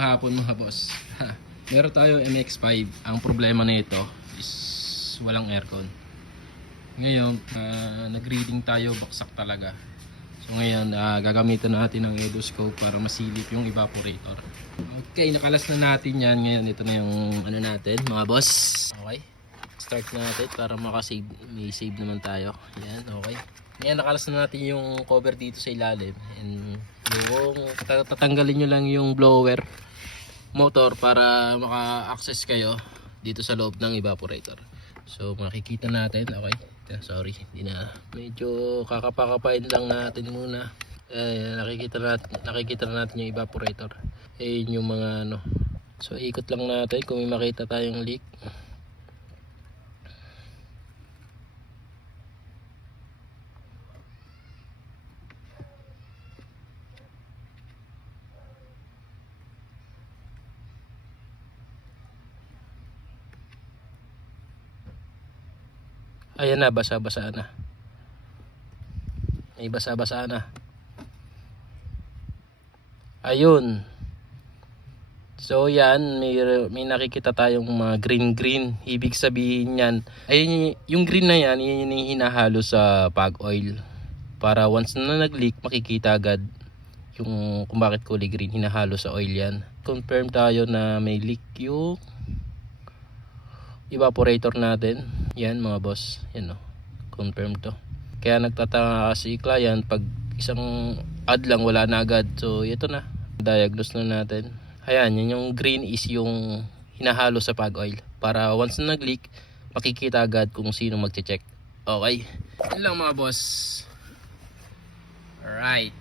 Magandang hapon mga boss. Meron tayo MX-5. Ang problema nito is walang aircon. Ngayon, nag-reading tayo, baksak talaga. So ngayon, gagamitan natin ng endoscope para masilip yung evaporator. Okay, nakalas na natin yan. Ngayon, ito na yung ano natin mga boss. Okay, start natin para makasave. May save naman tayo. Yan, okay. Ngayon, nakalas na natin yung cover dito sa ilalim. And yung tatanggalin nyo lang yung blower motor para maka-access kayo dito sa loob ng evaporator. So makikita natin, okay. Sorry, hindi na, medyo kakapakapain lang natin muna. Nakikita na natin yung evaporator. Yung mga ano. So ikot lang natin kung may makita tayong leak. Ayan na, basa-basa na. May basa-basa na. Ayun. So yan, may nakikita tayong mga green. Ibig sabihin yan, ayun, yung green na yan, yun yung hinahalo sa pag oil. Para once na nag-leak, makikita agad yung kung bakit kulay green, hinahalo sa oil yan. Confirm tayo na may leak yung evaporator natin. Yan mga boss, yan o, confirm to. Kaya nagtataka si client pag isang add lang wala na agad. So ito na, diagnose na natin. Ayan, yun yung green is yung hinahalo sa pag oil para once na nag-leak makikita agad kung sino magche-check. Okay, yun lang mga boss. Alright.